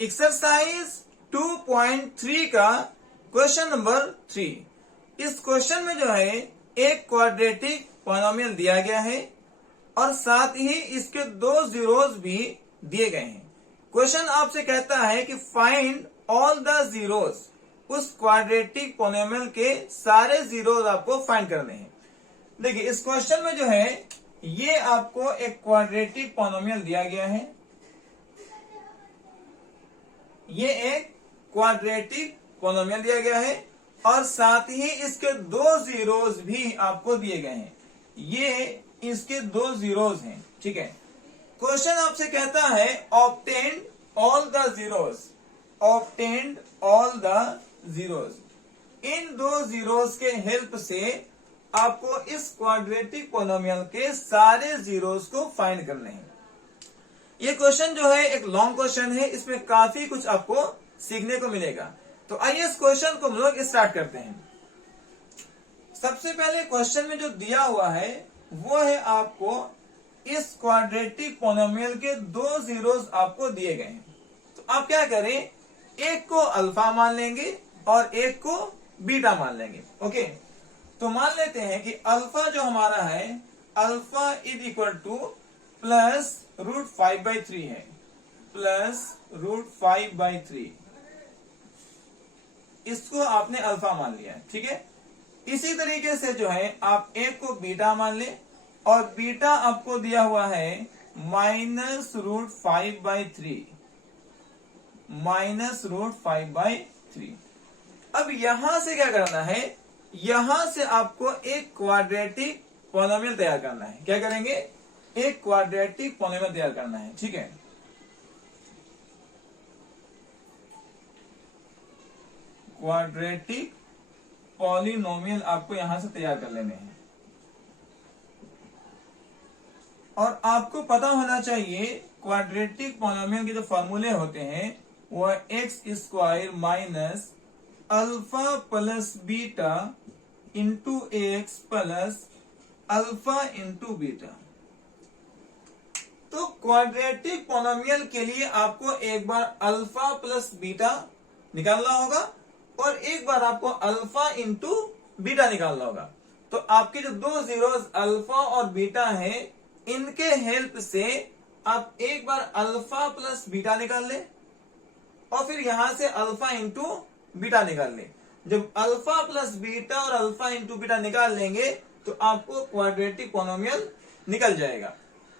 Exercise 2.3 का question number 3। इस question में जो है एक क्वाड्रेटिक पॉलिनोमियल दिया गया है और साथ ही इसके दो जीरोस भी दिए गए हैं। क्वेश्चन आपसे कहता है कि फाइंड ऑल द जीरोस। उस क्वाड्रेटिक पॉलिनोमियल के सारे जीरोस आपको फाइंड करने हैं। देखिए इस क्वेश्चन में जो है ये आपको एक क्वाड्रेटिक पॉलिनोमियल दिया गया है। ये एक क्वाड्रेटिक पॉलिनोमियल दिया गया है और साथ ही इसके दो जीरोस भी आपको दिए गए हैं। ये इसके दो जीरोस हैं। ठीक है, क्वेश्चन आपसे कहता है obtained all the zeros. Obtained all the zeros. इन दो जीरोस के हेल्प से आपको इस क्वाड्रेटिक पॉलिनोमियल के सारे जीरोस को फाइंड करने हैं। ये क्वेश्चन जो है एक लॉन्ग क्वेश्चन है, इसमें काफी कुछ आपको सीखने को मिलेगा। तो आइए इस क्वेश्चन को हम लोग स्टार्ट करते हैं। सबसे पहले क्वेश्चन में जो दिया हुआ है वो है आपको इस क्वाड्रेटिक पॉलिनोमियल के दो जीरोस आपको दिए गए हैं। तो आप क्या करें, एक को अल्फा मान लेंगे और एक को बीटा मान लेंगे। ओके, तो मान लेते हैं कि अल्फा जो हमारा है, alpha is equal to plus root 5/3 है, प्लस रूट 5/3। इसको आपने अल्फा मान लिया। ठीक है, इसी तरीके से जो है आप एक को बीटा मान ले और बीटा आपको दिया हुआ है माइनस रूट 5/3, माइनस रूट 5/3। अब यहां से क्या करना है, यहां से आपको एक क्वाड्रेटिक पॉलिनोमियल तैयार करना है। क्या करेंगे, एक क्वाड्रेटिक पॉलिनोमियल तैयार करना है। ठीक है, क्वाड्रेटिक पॉलिनोमियल आपको यहां से तैयार कर लेने हैं। और आपको पता होना चाहिए क्वाड्रेटिक पॉलिनोमियल के जो फॉर्मूले होते हैं वो x square minus alpha plus beta into x plus alpha into beta. तो क्वाड्रेटिक पॉलिनोमियल के लिए आपको एक बार अल्फा प्लस बीटा निकालना होगा और एक बार आपको अल्फा इंटू बीटा निकालना होगा। तो आपके जो दो जीरोस अल्फा और बीटा है, इनके हेल्प से आप एक बार अल्फा प्लस बीटा निकाल ले और फिर यहां से अल्फा इंटू बीटा निकाल ले। जब अल्फा प्लस बीटा और अल्फा इंटू बीटा निकाल लेंगे तो आपको क्वाड्रेटिक पॉलिनोमियल निकल जाएगा।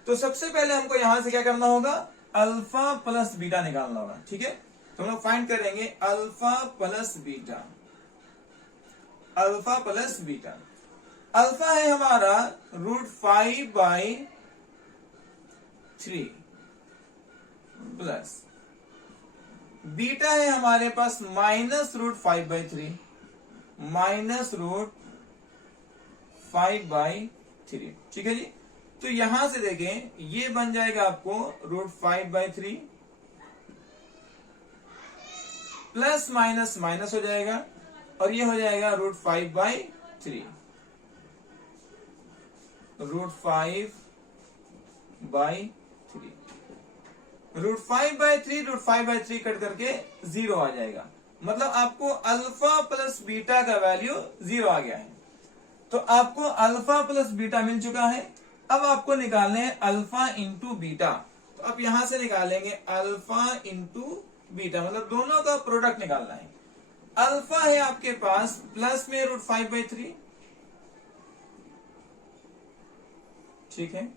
तो सबसे पहले हमको यहां से क्या करना होगा, अल्फा प्लस बीटा निकालना होगा। ठीक है, तो हम लोग फाइंड करेंगे alpha plus beta. Alpha plus beta, alpha है हमारा रूट 5/3 प्लस बीटा है हमारे पास माइनस रूट 5/3, माइनस रूट 5/3। ठीक है जी, तो यहां से देखें ये बन जाएगा आपको रूट 5/3 प्लस माइनस माइनस हो जाएगा और ये हो जाएगा root 5/3, root 5/3। Root 5/3 root 5/3 cut करके 0 आ जाएगा। मतलब आपको अल्फा प्लस बीटा का वैल्यू 0 आ गया है। तो आपको अल्फा प्लस बीटा मिल चुका है। अब आपको निकालने हैं अल्फा इंटू बीटा। तो आप यहां से निकालेंगे अल्फा इंटू बीटा, मतलब दोनों का प्रोडक्ट निकालना है। अल्फा है आपके पास प्लस में रूट 5/3, ठीक है,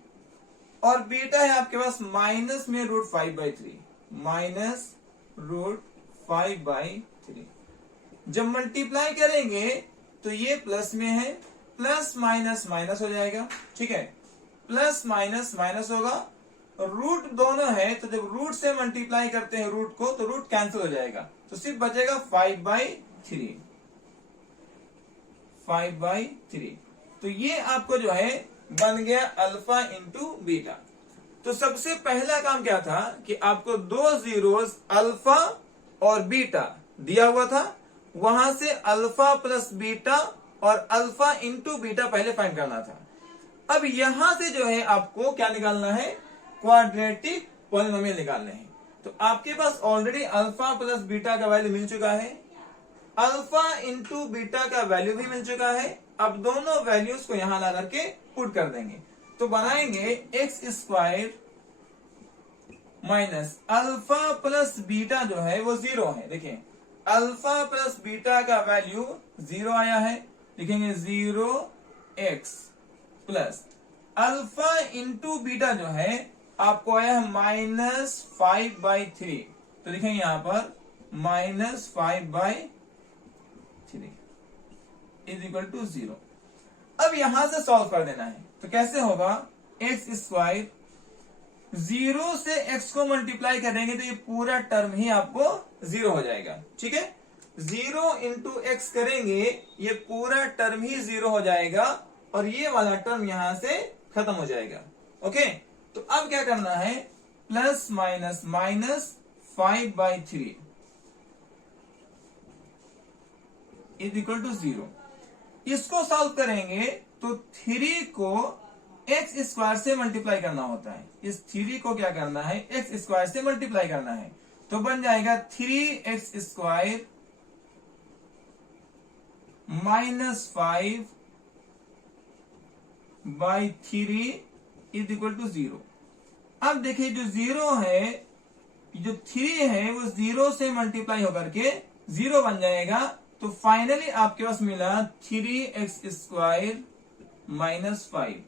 और बीटा है आपके पास माइनस में रूट 5/3, माइनस रूट 5/3। जब मल्टीप्लाई करेंगे तो ये प्लस में है, प्लस माइनस माइनस हो जाएगा। ठीक है, प्लस माइनस माइनस होगा, रूट दोनों है तो जब रूट से मल्टीप्लाई करते हैं रूट को तो रूट कैंसिल हो जाएगा, तो सिर्फ बचेगा 5/3, 5/3। तो ये आपको जो है बन गया अल्फा इंटू बीटा। तो सबसे पहला काम क्या था कि आपको दो जीरोस अल्फा और बीटा दिया हुआ था, वहां से अल्फा प्लस बीटा और अल्फा इंटू बीटा पहले फाइंड करना था। अब यहां से जो है आपको क्या निकालना है, क्वाड्रेटिक पॉलिनोमियल निकालने हैं। तो आपके पास ऑलरेडी अल्फा प्लस बीटा का वैल्यू मिल चुका है, अल्फा इंटू बीटा का वैल्यू भी मिल चुका है। अब दोनों वैल्यूज को यहां ला करके पुट कर देंगे, तो बनाएंगे x square minus alpha plus beta जो है वो 0 है। देखिए अल्फा प्लस बीटा का वैल्यू 0 आया है, लिखेंगे 0x plus alpha into beta जो है आपको आया है -5/3, तो लिखेंगे यहां पर -5/3 इज इक्वल टू 0। अब यहां से सॉल्व कर देना है, तो कैसे होगा, एक्स स्क्वायर 0 से x को मल्टीप्लाई करेंगे तो ये पूरा टर्म ही आपको 0 हो जाएगा। ठीक है, 0 इंटू एक्स करेंगे ये पूरा टर्म ही 0 हो जाएगा और ये वाला टर्म यहां से खत्म हो जाएगा। ओके, तो अब क्या करना है, plus minus minus 5/3 is equal to 0। इसको सॉल्व करेंगे तो 3 को एक्स स्क्वायर से मल्टीप्लाई करना होता है, इस 3 को क्या करना है, एक्स स्क्वायर से मल्टीप्लाई करना है, तो बन जाएगा 3x square -5/3 is equal to 0। अब देखिए जो 0 है, जो 3 है वो 0 से मल्टीप्लाई होकर के 0 बन जाएगा, तो फाइनली आपके पास मिला 3x स्क्वायर -5।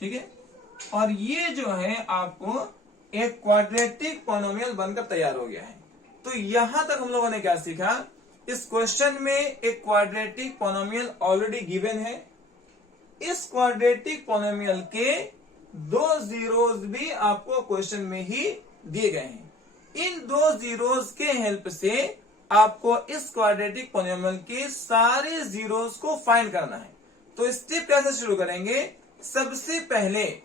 ठीक है, और ये जो है आपको एक क्वाड्रेटिक पॉलिनोमियल बनकर तैयार हो गया है। तो यहां तक हम लोगों ने क्या सीखा, इस क्वेश्चन में एक क्वाड्रेटिक पॉलिनोमियल ऑलरेडी गिवन है, इस क्वाड्रेटिक पॉलिनोमियल के 2 जीरोस भी आपको क्वेश्चन में ही दिए गए हैं। इन 2 जीरोस के हेल्प से आपको इस क्वाड्रेटिक पॉलिनोमियल के सारे जीरोस को फाइंड करना है। तो स्टेप कैसे शुरू करेंगे, सबसे पहले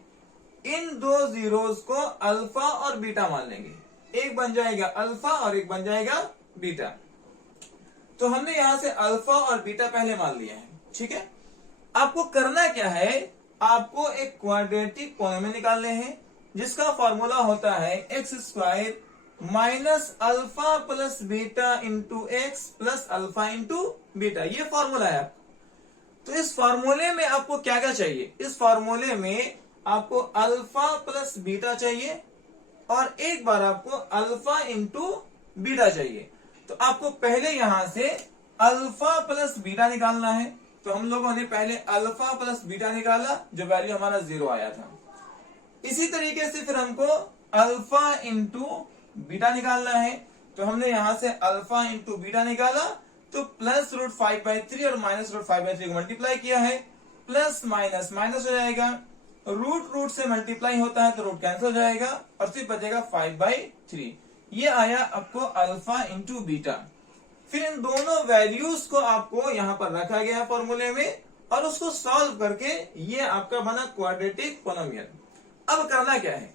इन 2 जीरोस को अल्फा और बीटा मान लेंगे, एक बन जाएगा अल्फा और एक बन जाएगा बीटा। तो हमने यहां से अल्फा और बीटा पहले मान लिया है। ठीक है, आपको करना क्या है, आपको एक क्वाड्रेटिक पॉलिनोमियल निकालने हैं जिसका फॉर्मूला होता है x square minus alpha plus beta into x plus alpha into beta, ये फॉर्मूला है आपका। तो इस फॉर्मूले में आपको क्या क्या चाहिए, इस फॉर्मूले में आपको अल्फा प्लस बीटा चाहिए और एक बार आपको अल्फा इंटू बीटा चाहिए। तो आपको पहले यहां से अल्फा प्लस बीटा निकालना है, तो हम लोगों ने पहले अल्फा प्लस बीटा निकाला, जो वैल्यू हमारा 0 आया था। इसी तरीके से फिर हमको अल्फा इंटू बीटा निकालना है, तो हमने यहां से अल्फा इंटू बीटा निकाला, तो +√5/3 और -√5/3 को मल्टीप्लाई किया है, प्लस माइनस माइनस हो जाएगा, रूट से मल्टीप्लाई होता है तो रूट कैंसिल हो जाएगा और सिर्फ बचेगा 5/3। ये आया आपको अल्फा इंटू बीटा। फिर इन दोनों वैल्यूज को आपको यहां पर रखा गया फॉर्मूले में और उसको सॉल्व करके ये आपका बना क्वाड्रेटिक पॉलिनोमियल। अब करना क्या है,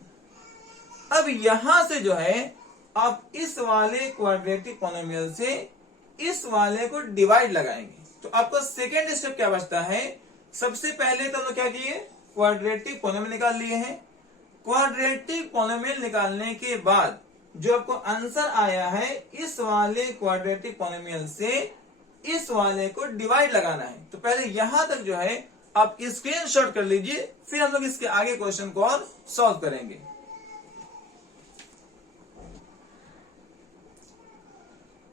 अब यहां से जो है आप इस वाले क्वाड्रेटिक पॉलिनोमियल से इस वाले को डिवाइड लगाएंगे। तो आपका सेकेंड स्टेप क्या बचता है, सबसे पहले तो हम लोग क्या किए, क्वाड्रेटिक पॉलिनोमियल निकाल लिए हैं। क्वाड्रेटिक पॉलिनोमियल निकालने के बाद जो आपको आंसर आया है, इस वाले क्वाड्रेटिक पॉलिनोमियल से इस वाले को डिवाइड लगाना है। तो पहले यहां तक जो है आप स्क्रीनशॉट कर लीजिए, फिर हम लोग इसके आगे क्वेश्चन को और सॉल्व करेंगे।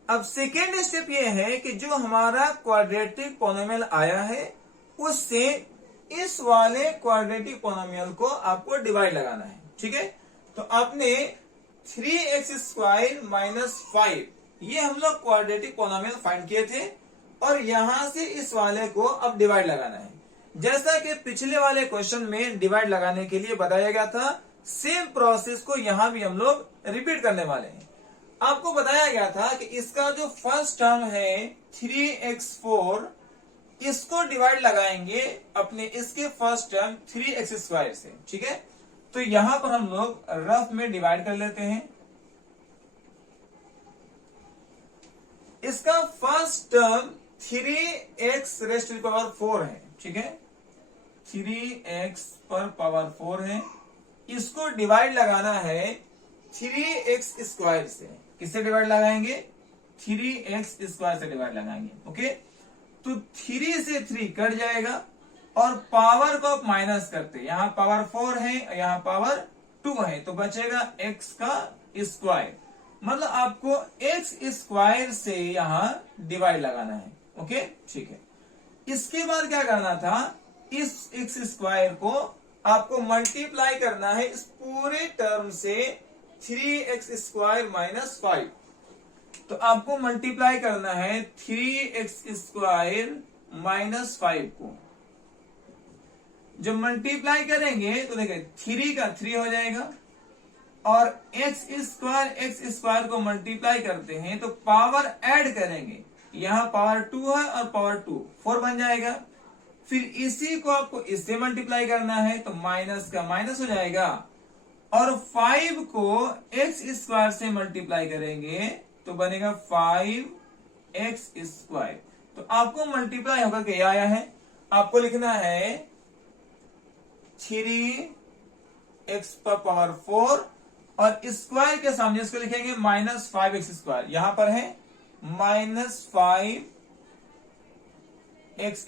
अब सेकेंड स्टेप ये है कि जो हमारा क्वाड्रेटिक पॉलिनोमियल आया है उससे इस वाले क्वाड्रेटिक पॉलिनोमियल को आपको डिवाइड लगाना है। ठीक है, तो आपने 3x स्क्वायर -5 ये हम लोग क्वाड्रेटिक पॉलिनोमियल फाइंड किए थे और यहां से इस वाले को अब डिवाइड लगाना है। जैसा कि पिछले वाले क्वेश्चन में डिवाइड लगाने के लिए बताया गया था, सेम प्रोसेस को यहां भी हम लोग रिपीट करने वाले हैं। आपको बताया गया था कि इसका जो फर्स्ट टर्म है 3x4, इसको डिवाइड लगाएंगे अपने इसके फर्स्ट टर्म 3x स्क्वायर से। ठीक है, तो यहां पर हम लोग रफ में डिवाइड कर लेते हैं। इसका फर्स्ट टर्म 3x⁴ है। ठीक है, 3x पर पावर 4 है, इसको डिवाइड लगाना है 3x स्क्वायर से। किससे डिवाइड लगाएंगे? 3x स्क्वायर से डिवाइड लगाएंगे। ओके, तो 3 से 3 कट जाएगा और पावर को आप माइनस करते, यहां पावर 4 है, यहाँ पावर 2 है, तो बचेगा x का स्क्वायर। मतलब आपको x स्क्वायर से यहां डिवाइड लगाना है। ओके, ठीक है। इसके बाद क्या करना था, इस x स्क्वायर को आपको मल्टीप्लाई करना है इस पूरे टर्म से 3x स्क्वायर माइनस 5। तो आपको मल्टीप्लाई करना है 3x स्क्वायर माइनस 5 को। जब मल्टीप्लाई करेंगे तो देखिए 3 का 3 हो जाएगा और x स्क्वायर को मल्टीप्लाई करते हैं तो पावर ऐड करेंगे, यहां पावर 2 है और पावर 2 4 बन जाएगा। फिर इसी को आपको इससे मल्टीप्लाई करना है तो माइनस का माइनस हो जाएगा और 5 को x स्क्वायर से मल्टीप्लाई करेंगे तो बनेगा 5x स्क्वायर। तो आपको मल्टीप्लाई होकर के आया है, आपको लिखना है 3x पर पावर 4 और स्क्वायर के सामने इसको लिखेंगे माइनस 5x स्क्वायर। यहां पर है माइनस 5x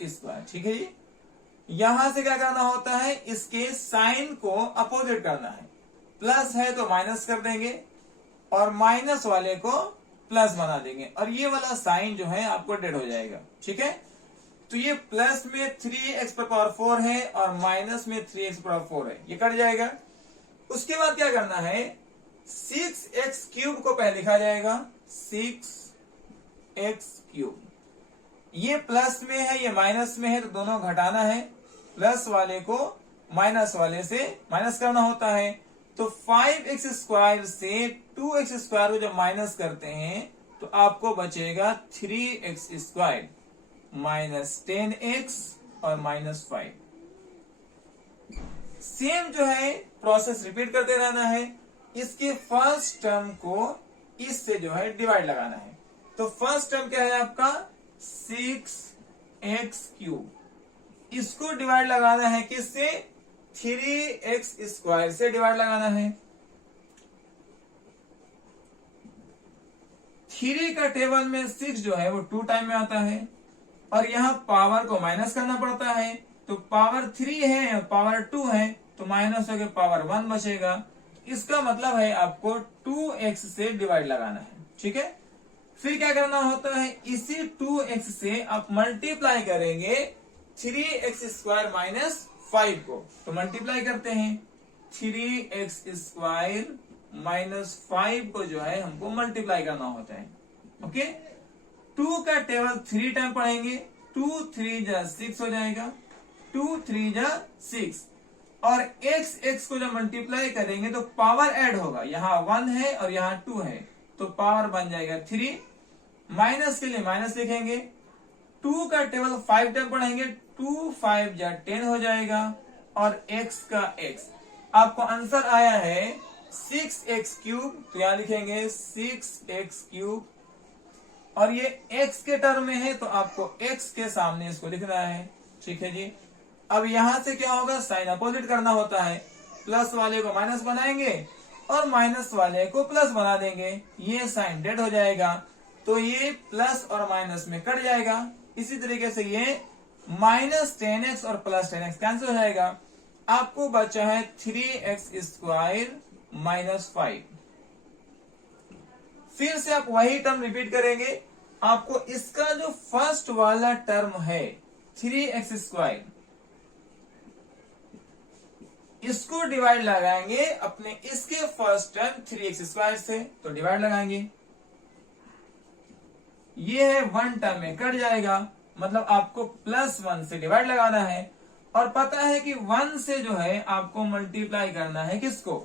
स्क्वायर। ठीक है जी। यहां से क्या करना होता है, इसके साइन को अपोजिट करना है। प्लस है तो माइनस कर देंगे और माइनस वाले को प्लस बना देंगे और ये वाला साइन जो है आपको डेड हो जाएगा। ठीक है, तो ये प्लस में 3x पर पावर 4 है और माइनस में 3x पर पावर 4 है, ये कट जाएगा। उसके बाद क्या करना है, 6x क्यूब को पहले लिखा जाएगा 6x क्यूब। ये प्लस में है, ये माइनस में है, तो दोनों घटाना है। प्लस वाले को माइनस वाले से माइनस करना होता है। तो 5x स्क्वायर से 2x स्क्वायर को जब माइनस करते हैं तो आपको बचेगा 3x स्क्वायर माइनस 10x और माइनस 5। सेम जो है प्रोसेस रिपीट करते रहना है। इसके फर्स्ट टर्म को इससे जो है डिवाइड लगाना है। तो फर्स्ट टर्म क्या है आपका 6x क्यूब, इसको डिवाइड लगाना है किससे, 3x स्क्वायर से डिवाइड लगाना है। 3 का टेबल में 6 जो है वो 2 टाइम में आता है और यहां पावर को माइनस करना पड़ता है। तो पावर 3 है और पावर 2 है तो माइनस होकर पावर 1 बचेगा। इसका मतलब है आपको 2x से डिवाइड लगाना है। ठीक है, फिर क्या करना होता है, इसी 2x से आप मल्टीप्लाई करेंगे 3x स्क्वायर माइनस 5 को। तो मल्टीप्लाई करते हैं 3x स्क्वायर माइनस 5 को जो है हमको मल्टीप्लाई करना होता है। ओके, 2 का टेबल 3 टाइम पढ़ेंगे, 2 3 जा 6 हो जाएगा, 2 3 जा 6 और x को जब मल्टीप्लाई करेंगे तो पावर ऐड होगा, यहाँ 1 है और यहाँ 2 है तो पावर बन जाएगा 3। माइनस के लिए माइनस लिखेंगे, 2 का टेबल 5 टाइम पढ़ेंगे, 2 5 जा 10 हो जाएगा और x का x। आपको आंसर आया है 6x क्यूब, तो यहां लिखेंगे 6x क्यूब और ये x के टर्म में है तो आपको x के सामने इसको लिखना है। ठीक है जी। अब यहां से क्या होगा, साइन अपोजिट करना होता है। प्लस वाले को माइनस बनाएंगे और माइनस वाले को प्लस बना देंगे, ये साइन डेड हो जाएगा तो ये प्लस और माइनस में कट जाएगा। इसी तरीके से ये माइनस 10x और प्लस 10x कैंसिल हो जाएगा। आपको बचा है 3x स्क्वायर माइनस 5। फिर से आप वही टर्म रिपीट करेंगे। आपको इसका जो फर्स्ट वाला टर्म है 3x स्क्वायर, इसको डिवाइड लगाएंगे अपने इसके फर्स्ट टर्म 3x स्क्वायर से, तो डिवाइड लगाएंगे, ये है 1 टर्म में कट जाएगा। मतलब आपको +1 से डिवाइड लगाना है और पता है कि 1 से जो है आपको मल्टीप्लाई करना है किसको,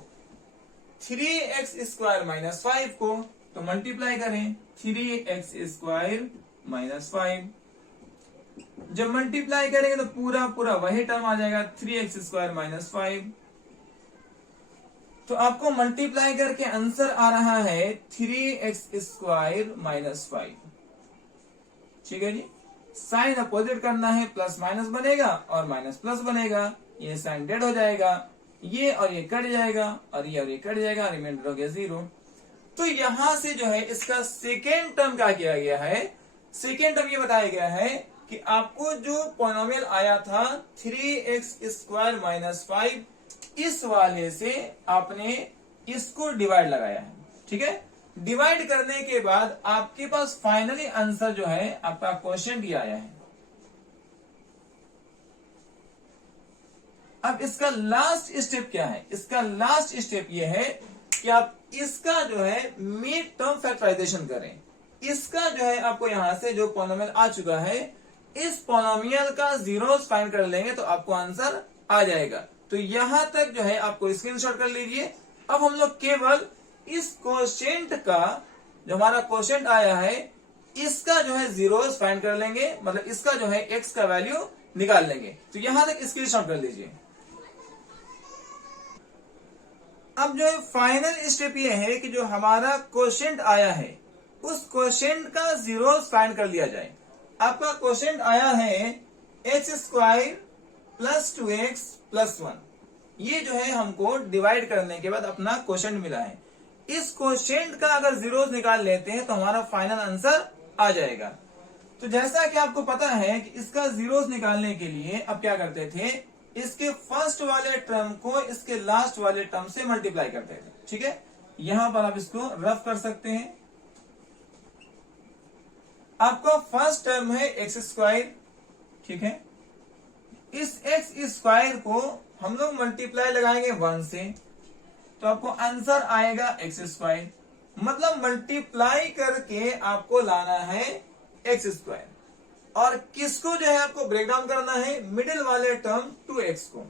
3x स्क्वायर माइनस 5 को। तो मल्टीप्लाई करें 3x स्क्वायर माइनस 5। जब मल्टीप्लाई करेंगे तो पूरा पूरा वही टर्म आ जाएगा 3x स्क्वायर माइनस 5। तो आपको मल्टीप्लाई करके आंसर आ रहा है 3x स्क्वायर माइनस 5। ठीक है जी। साइन अपोजिट करना है, प्लस माइनस बनेगा और माइनस प्लस बनेगा, ये साइन डेड हो जाएगा, ये और ये कट जाएगा और ये कट जाएगा, रिमाइंडर हो गया 0। तो यहां से जो है इसका सेकेंड टर्म क्या किया गया है, सेकेंड टर्म ये बताया गया है कि आपको जो पॉलिनोमियल आया था 3x² - 5, इस वाले से आपने इसको डिवाइड लगाया है। ठीक है, डिवाइड करने के बाद आपके पास फाइनली आंसर जो है आपका क्वेश्चन भी आया है। अब इसका लास्ट स्टेप क्या है, इसका लास्ट स्टेप ये है कि आप इसका जो है मिड टर्म फैक्टराइजेशन करें। इसका जो है आपको यहां से जो पॉलिनोमियल आ चुका है, इस पॉलिनोमियल का जीरोस फाइंड कर लेंगे तो आपको आंसर आ जाएगा। तो यहां तक जो है आपको स्क्रीनशॉट कर लीजिए। अब हम लोग केवल इस क्वोशिएंट का, जो हमारा क्वोशिएंट आया है, इसका जो है जीरोस फाइंड कर लेंगे, मतलब इसका जो है एक्स का वैल्यू निकाल लेंगे। तो यहां तक स्क्रीनशॉट कर लीजिए। अब जो है फाइनल स्टेप ये है कि जो हमारा क्वोशिएंट आया है, उस क्वोशिएंट का जीरोस फाइंड कर लिया जाए। आपका क्वोशिएंट आया है x² + 2x + 1। ये जो है हमको डिवाइड करने के बाद अपना क्वोशिएंट मिला है। इस क्वोशिएंट का अगर जीरोस निकाल लेते हैं तो हमारा फाइनल आंसर आ जाएगा। तो जैसा कि आपको पता है कि इसका जीरोस निकालने के लिए अब क्या करते थे, इसके फर्स्ट वाले टर्म को इसके लास्ट वाले टर्म से मल्टीप्लाई करते थे। ठीक है, यहां पर आप इसको रफ कर सकते हैं। आपका फर्स्ट टर्म है x²। ठीक है, इस x² को हम लोग मल्टीप्लाई लगाएंगे 1 से, तो आपको आंसर आएगा x²। मतलब मल्टीप्लाई करके आपको लाना है x²। और किसको जो है आपको ब्रेक डाउन करना है, मिडिल वाले टर्म 2x को।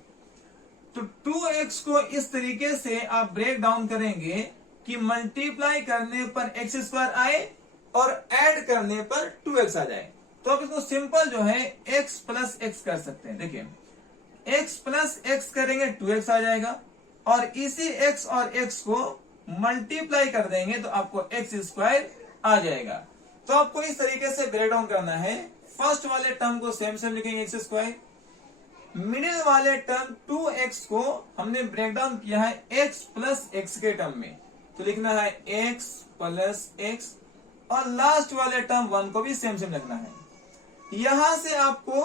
तो 2x को इस तरीके से आप ब्रेक डाउन करेंगे कि मल्टीप्लाई करने पर x² आए और ऐड करने पर 2x आ जाए। तो आप इसको सिंपल जो है x + x कर सकते हैं। देखिए, x + x करेंगे 2x आ जाएगा, और इसी x और x को मल्टीप्लाई कर देंगे तो आपको x² आ जाएगा। तो आपको इस तरीके से ब्रेक डाउन करना है। फर्स्ट वाले टर्म को सेम लिखेंगे x², मिडिल वाले टर्म 2x को हमने ब्रेक डाउन किया है x + x के टर्म में, तो लिखना है x + x, और लास्ट वाले टर्म 1 को भी सेम लिखना है। यहां से आपको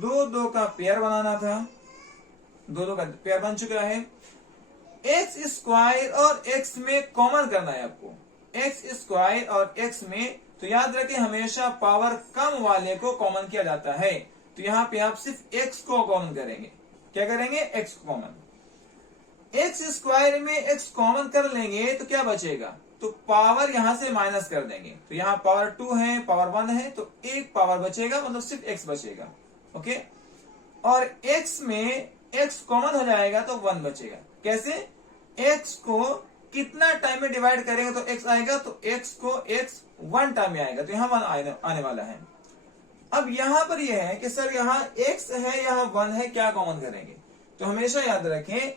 2 का पेयर बनाना था, 2 का पेयर बन चुका है। x² और x में कॉमन करना है आपको, x² और x में। तो याद रखें हमेशा पावर कम वाले को कॉमन किया जाता है। तो यहां पे आप सिर्फ x को कॉमन करेंगे। क्या करेंगे, x कॉमन। x² में x कॉमन कर लेंगे तो क्या बचेगा, तो पावर यहां से माइनस कर देंगे। तो यहां पावर 2 है, पावर 1 है, तो एक पावर बचेगा, मतलब सिर्फ x बचेगा। ओके, और x में x कॉमन हो जाएगा तो 1 बचेगा। कैसे, x को कितना टाइम में डिवाइड करेंगे तो x आएगा, तो x को x 1 टाइम में आएगा, तो यहाँ 1 आने वाला है। अब यहां पर यह है कि सर यहाँ x है, यहाँ 1 है, क्या कॉमन करेंगे, तो हमेशा याद रखें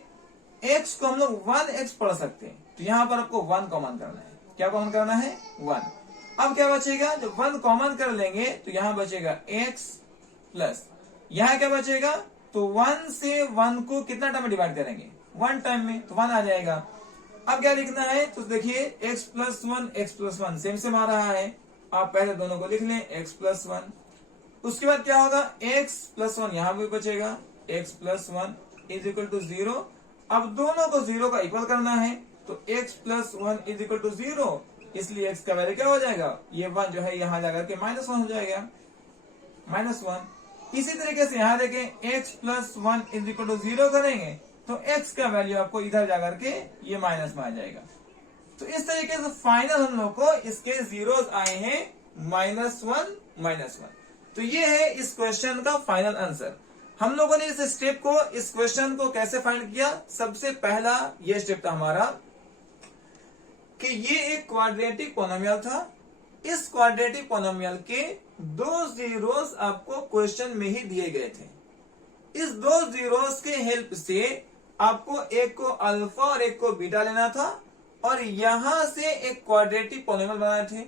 x को हम लोग 1x पढ़ सकते हैं। तो यहां पर आपको 1 कॉमन करना है। क्या कॉमन करना है, 1। अब क्या बचेगा, जब 1 कॉमन कर लेंगे तो यहां बचेगा x प्लस, यहां क्या बचेगा, तो 1 से 1 को कितना टाइम में डिवाइड करेंगे, 1 टाइम में, तो 1 आ जाएगा। अब क्या लिखना है, तो देखिए x + 1 x + 1 सेम आ रहा है। आप पहले दोनों को लिख लें, x + 1। उसके बाद क्या होगा, x + 1 यहां भी बचेगा, x + 1 = 0। अब दोनों को 0 का इक्वल करना है, तो x + 1 = 0, इसलिए x का वैल्यू क्या हो जाएगा, ये 1 जो है यहां जाकर के -1 हो जाएगा, -1। इसी तरीके से यहां देखें x + 1 = 0 करेंगे तो x का वैल्यू आपको इधर जाकर के ये माइनस में आ जाएगा। तो इस तरीके से फाइनल हम लोग को इसके जीरोस आए हैं -1। तो ये है इस क्वेश्चन का फाइनल आंसर। हम लोगों ने इस स्टेप को, इस क्वेश्चन को कैसे फाइंड किया, सबसे पहला ये स्टेप था हमारा कि ये एक क्वाड्रेटिक पोलिनोमियल था। इस क्वाड्रेटिक पोलिनोमियल के 2 जीरोस आपको क्वेश्चन में ही दिए गए थे। इस 2 जीरोस के हेल्प से आपको एक को अल्फा और एक को बीटा लेना था, और यहां से एक क्वाड्रेटिक पोलिनोमियल बनाए थे।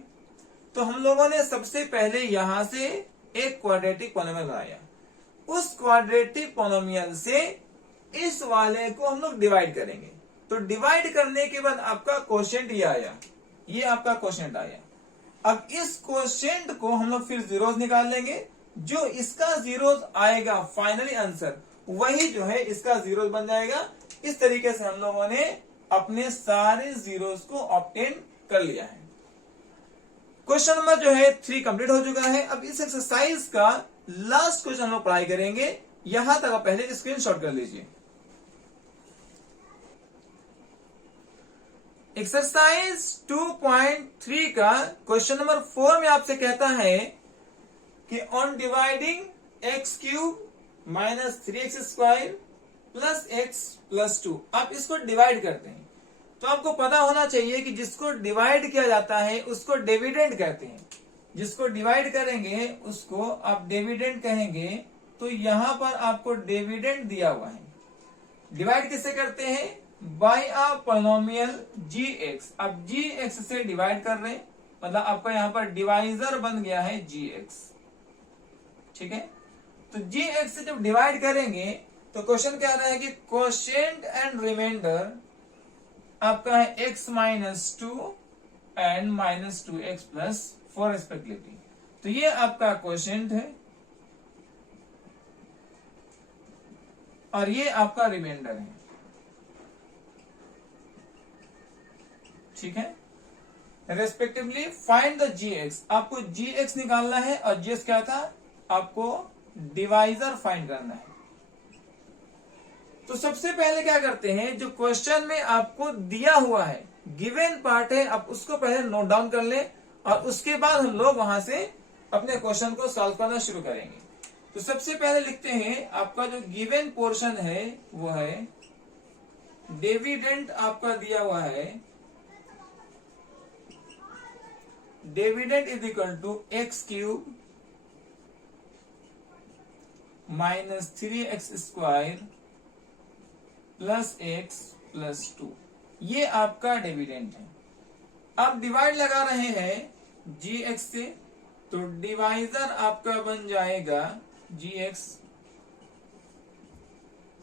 तो हम लोगों ने सबसे पहले यहां से एक क्वाड्रेटिक पोलिनोमियल बनाया, उस क्वाड्रेटिक पोलिनोमियल से इस वाले को हम लोग डिवाइड करेंगे। तो डिवाइड करने के बाद आपका क्वोशिएंट ये आया, ये आपका क्वोशिएंट आया। अब इस क्वोशिएंट को हम लोग फिर जीरोस निकाल लेंगे, जो इसका जीरोस आएगा फाइनली आंसर, वही जो है इसका जीरोस बन जाएगा। इस तरीके से हम लोगों ने अपने सारे जीरोस को ऑब्टेन कर लिया है। क्वेश्चन नंबर जो है 3 कंप्लीट हो चुका है। अब इस एक्सरसाइज का लास्ट क्वेश्चन हम लोग पढ़ाई करेंगे, यहां तक आप पहले स्क्रीनशॉट कर लीजिए। एक्सरसाइज 2.3 का क्वेश्चन नंबर 4 में आपसे कहता है कि on dividing x cube minus 3x square plus x plus 2, आप इसको डिवाइड करते हैं तो आपको पता होना चाहिए कि जिसको डिवाइड किया जाता है उसको डिविडेंड कहते हैं। जिसको डिवाइड करेंगे उसको आप डिविडेंड कहेंगे। तो यहां पर आपको डिविडेंड दिया हुआ है। डिवाइड किससे करते हैं? बाय अ पोलिनोमियल gx। अब gx से डिवाइड कर रहे हैं, मतलब आपका यहां पर डिवाइजर बन गया है gx। ठीक है, तो gx से जब डिवाइड करेंगे तो क्वेश्चन क्या रहा है कि क्वोशिएंट एंड रिमाइंडर आपका है x minus 2 and minus 2x plus 4 respectively. तो ये आपका क्वोशिएंट है और ये आपका रिमाइंडर है। ठीक है, रेस्पेक्टिवली फाइंड द gx। आपको gx निकालना है और gx क्या था? आपको डिवाइजर फाइंड करना है। तो सबसे पहले क्या करते हैं, जो क्वेश्चन में आपको दिया हुआ है, गिवन पार्ट है, आप उसको पहले नोट डाउन कर ले और उसके बाद हम लोग वहां से अपने क्वेश्चन को सॉल्व करना शुरू करेंगे। तो सबसे पहले लिखते हैं, आपका जो गिवन पोर्शन है वो है डिविडेंड आपका दिया हुआ है, dividend is equal to x cube minus 3x square plus x plus 2, ये आपका डिविडेंड है। अब डिवाइड लगा रहे हैं gx से, तो डिवाइजर आपका बन जाएगा gx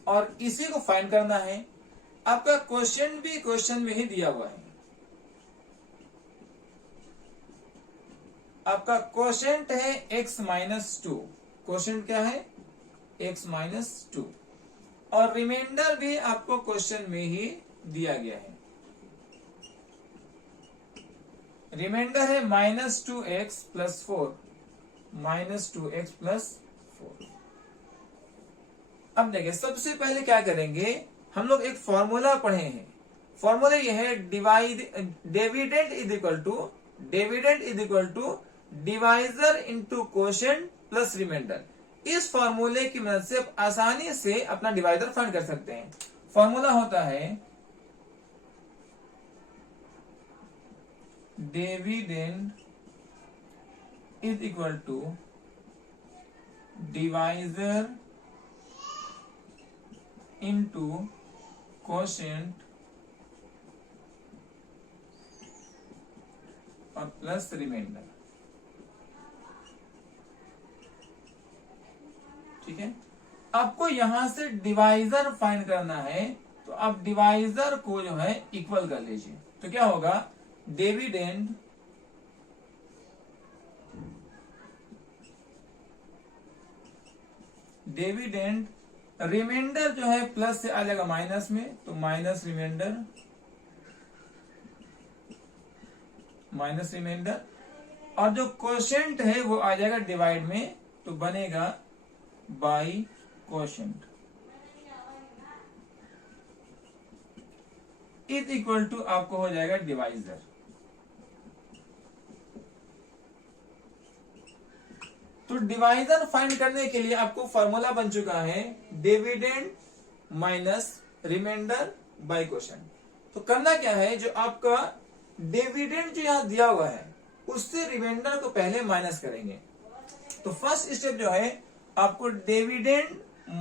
और इसी को फाइंड करना है। आपका क्वेश्चन भी क्वेश्चन में ही दिया हुआ है। आपका क्वोशिएंट है x माइनस 2, क्वोशिएंट क्या है? x माइनस 2, और रिमाइंडर भी आपको क्वेश्चन में ही दिया गया है। रिमाइंडर है minus 2x plus 4, minus 2x plus 4। अब देखिए, सबसे पहले क्या करेंगे, हम लोग एक फॉर्मूला पढ़े हैं। फॉर्मूला यह है dividend is equal to divisor into quotient plus remainder. इस फॉर्मूले की मदद से आप आसानी से अपना डिवाइजर फाइंड कर सकते हैं। फॉर्मूला होता है dividend is equal to divisor into quotient और प्लस रिमाइंडर। ठीक है, आपको यहां से डिवाइजर फाइंड करना है, तो आप डिवाइजर को जो है इक्वल कर लीजिए। तो क्या होगा, डिविडेंड रिमाइंडर जो है प्लस से आ जाएगा माइनस में, तो माइनस रिमाइंडर, और जो क्वोशिएंट है वो आ जाएगा डिवाइड में, तो बनेगा by quotient is equal to आपको हो जाएगा डिवाइजर। तो डिवाइजर फाइंड करने के लिए आपको फॉर्मूला बन चुका है dividend minus reminder by quotient. तो करना क्या है, जो आपका डिविडेंड जो यहां दिया हुआ है उससे रिमाइंडर को पहले माइनस करेंगे। तो फर्स्ट स्टेप जो है, आपको डिविडेंड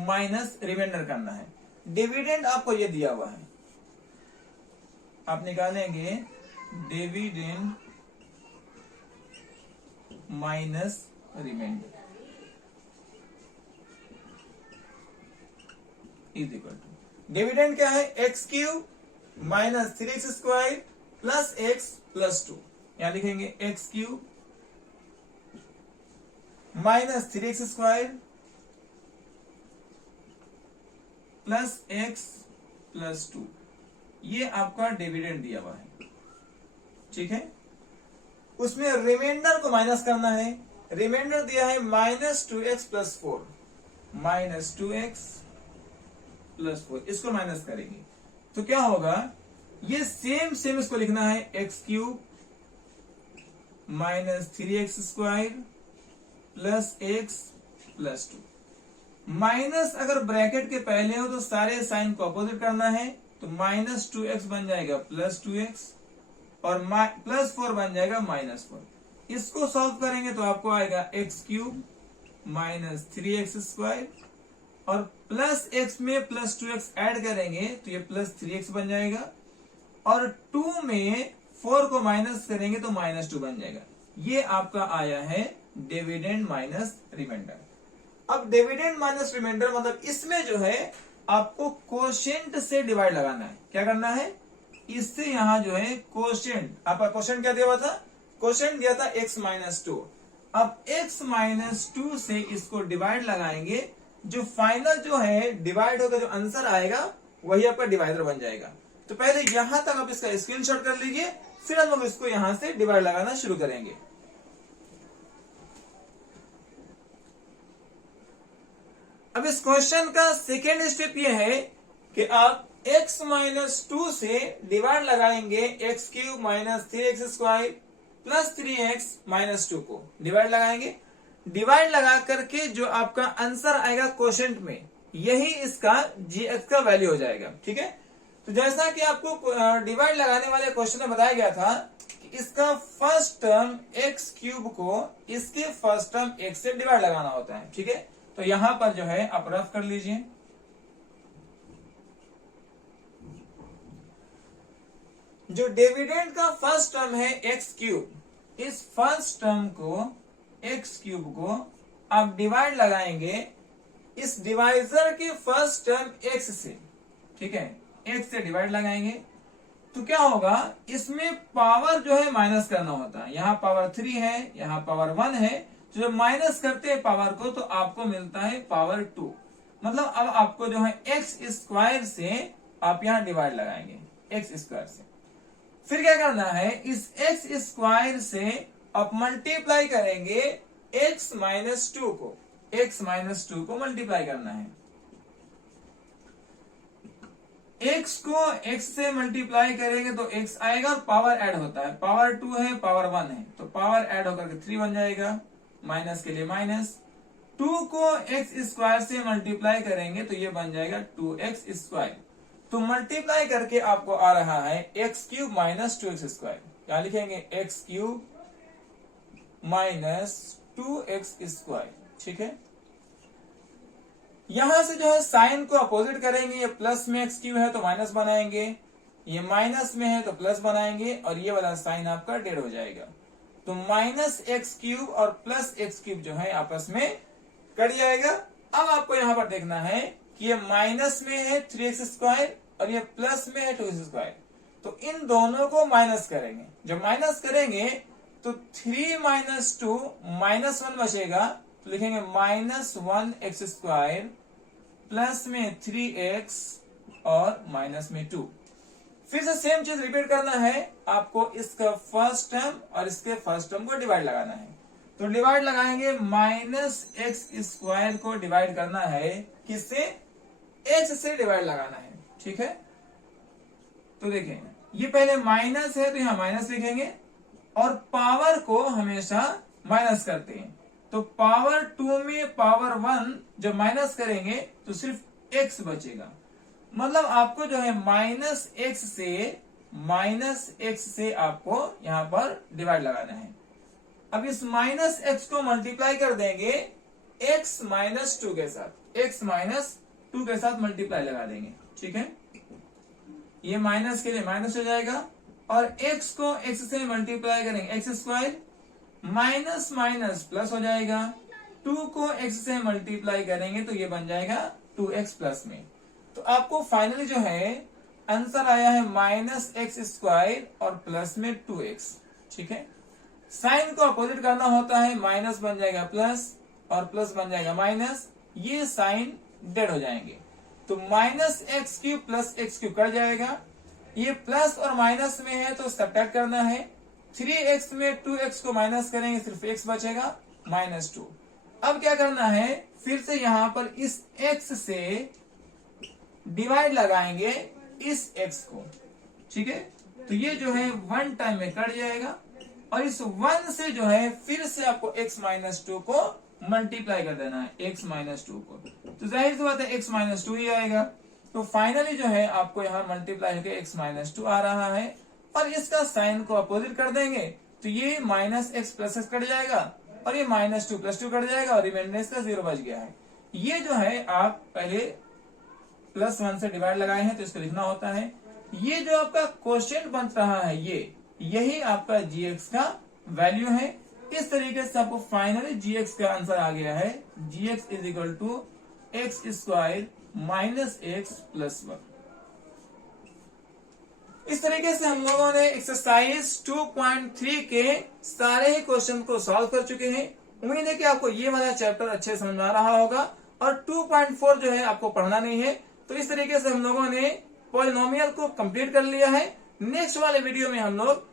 माइनस रिमाइंडर करना है। डिविडेंड आपको ये दिया हुआ है, आप निकालेंगे dividend minus remainder. Is equal to dividend क्या है, x cube minus 3x square plus x plus 2। यहां लिखेंगे x cube minus 3x square plus x plus 2, ये आपका डिविडेंड दिया हुआ है। ठीक है, उसमें रिमाइंडर को माइनस करना है। रिमाइंडर दिया है -2x प्लस 4, -2x प्लस 4, इसको माइनस करेंगे तो क्या होगा, ये सेम इसको लिखना है, x cube minus 3x square plus x plus 2। Minus अगर ब्रैकेट के पहले हो तो सारे साइन को अपोजिट करना है, तो -2x बन जाएगा प्लस 2x और प्लस 4 बन जाएगा -4। इसको सॉल्व करेंगे तो आपको आएगा x cube minus 3x square और प्लस x में प्लस 2x ऐड करेंगे तो ये प्लस 3x बन जाएगा और 2 में 4 को माइनस करेंगे तो -2 बन जाएगा। ये आपका आया है डिविडेंड माइनस रिमाइंडर। अब डिविडेंड माइनस रिमाइंडर मतलब इसमें जो है आपको कोशेंट से डिवाइड लगाना है। क्या करना है, इससे यहां जो है कोशेंट, आपका कोशेंट क्या दिया हुआ था, कोशेंट दिया था x माइनस 2। अब x माइनस 2 से इसको डिवाइड लगाएंगे, जो फाइनल जो है डिवाइड होकर जो आंसर आएगा वही आपका डिवाइडर बन जाएगा। तो पहले यहां तक आप इसका स्क्रीनशॉट कर लीजिए, फिर हम लोग इसको यहां से डिवाइड लगाना शुरू करेंगे। अब इस क्वेश्चन का सेकेंड स्टेप ये है कि आप x माइनस 2 से डिवाइड लगाएंगे x cube minus 3x square plus 3x minus 2 को डिवाइड लगाएंगे। डिवाइड लगा करके जो आपका आंसर आएगा क्वोशेंट में, यही इसका gx का वैल्यू हो जाएगा। ठीक है, तो जैसा कि आपको डिवाइड लगाने वाले क्वेश्चन में बताया गया था कि इसका फर्स्ट टर्म एक्स क्यूब को इसके फर्स्ट टर्म x से डिवाइड लगाना होता है। ठीक है, तो यहां पर जो है आप रफ कर लीजिए। जो डिविडेंड का फर्स्ट टर्म है एक्स क्यूब, इस फर्स्ट टर्म को एक्स क्यूब को आप डिवाइड लगाएंगे इस डिवाइजर के फर्स्ट टर्म एक्स से। ठीक है, एक्स से डिवाइड लगाएंगे तो क्या होगा, इसमें पावर जो है माइनस करना होता है। यहाँ पावर 3 है, यहाँ पावर 1 है, तो जब माइनस करते हैं पावर को तो आपको मिलता है पावर 2। मतलब अब आपको जो है एक्स स्क्वायर से आप यहाँ डिवाइड लगाएंगे एक्स स्क्वायर से। फिर क्या करना है, इस एक्स स्क्वायर से आप मल्टीप्लाई करेंगे एक्स माइनस 2 को, एक्स माइनस 2 को मल्टीप्लाई करना है। x को x से मल्टीप्लाई करेंगे तो x आएगा और पावर ऐड होता है, पावर 2 है पावर 1 है, तो पावर ऐड होकर के 3 बन जाएगा, माइनस के लिए माइनस। 2 को x स्क्वायर से मल्टीप्लाई करेंगे तो ये बन जाएगा 2x स्क्वायर। तो मल्टीप्लाई करके आपको आ रहा है x cube minus 2x square. क्या लिखेंगे, x cube minus 2x square. ठीक है, यहां से जो है साइन को अपोजिट करेंगे, ये प्लस में एक्स क्यूब है तो माइनस बनाएंगे, ये माइनस में है तो प्लस बनाएंगे और ये वाला साइन आपका डेड हो जाएगा। तो माइनस एक्स क्यूब और प्लस एक्स क्यूब जो है आपस में कट जाएगा। अब आपको यहां पर देखना है कि ये माइनस में है 3x स्क्वायर और ये प्लस में है 2x स्क्वायर, तो इन दोनों को माइनस करेंगे। जब माइनस करेंगे तो 3 माइनस 2 माइनस 1 बचेगा, तो लिखेंगे -1x स्क्वायर प्लस में 3x और माइनस में 2। फिर से सेम चीज रिपीट करना है, आपको इसका फर्स्ट टर्म और इसके फर्स्ट टर्म को डिवाइड लगाना है। तो डिवाइड लगाएंगे, -x स्क्वायर को डिवाइड करना है किससे, x से डिवाइड लगाना है। ठीक है, तो देखें ये पहले माइनस है तो यहां माइनस लिखेंगे और पावर को हमेशा माइनस करते हैं, तो पावर 2 में पावर 1 जब माइनस करेंगे तो सिर्फ x बचेगा। मतलब आपको जो है माइनस x से आपको यहां पर डिवाइड लगाना है। अब इस माइनस x को मल्टीप्लाई कर देंगे x माइनस 2 के साथ, x माइनस 2 के साथ मल्टीप्लाई लगा देंगे। ठीक है, ये माइनस के लिए माइनस हो जाएगा और x को x से मल्टीप्लाई करेंगे x square, minus minus plus हो जाएगा, 2 को x से मल्टीप्लाई करेंगे तो ये बन जाएगा 2x प्लस में। तो तो आपको फाइनली जो है आंसर आया है -x² और प्लस में 2x। ठीक है, साइन को अपोजिट करना होता है, माइनस बन जाएगा प्लस और प्लस बन जाएगा माइनस, ये साइन डेड हो जाएंगे। तो -x³ प्लस x³ कट जाएगा, ये प्लस और माइनस में है तो सब्ट्रैक्ट करना है। 3x में 2x को माइनस करेंगे, सिर्फ x बचेगा -2। अब क्या करना है, फिर से यहां पर इस x से डिवाइड लगाएंगे इस x को। ठीक है, तो ये जो है 1 टाइम में कट जाएगा और इस 1 से जो है फिर से आपको x-2 को मल्टीप्लाई कर देना है, x-2 को। तो जाहिर सी बात है x-2 ही आएगा। तो फाइनली जो है आपको यहाँ मल्टीप्लाई होकर x-2 आ रहा है और इसका साइन को अपोजिट कर देंगे तो ये -x + x कट जाएगा और ये -2 + 2 कट जाएगा और रिमाइंडर इसका 0 बच गया है। ये जो है आप पहले +1 से डिवाइड लगाए हैं तो इसको लिखना होता है। ये जो आपका क्वोशिएंट बन रहा है यही आपका gx का वैल्यू है। इस तरीके से आपको फाइनली gx का आंसर आ गया है, gx = x² - x + 1। इस तरीके से हम लोगों ने एक्सरसाइज 2.3 के सारे ही क्वेश्चन को सॉल्व कर चुके हैं। उम्मीद है कि आपको ये वाला चैप्टर अच्छे समझ में आ रहा होगा और 2.4 जो है आपको पढ़ना नहीं है। तो इस तरीके से हम लोगों ने पॉलिनोमियल को कंप्लीट कर लिया है। नेक्स्ट वाले वीडियो में हम लोग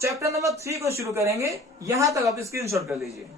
चैप्टर नंबर 3 को शुरू करेंगे। यहां तक आप स्क्रीनशॉट कर लीजिए।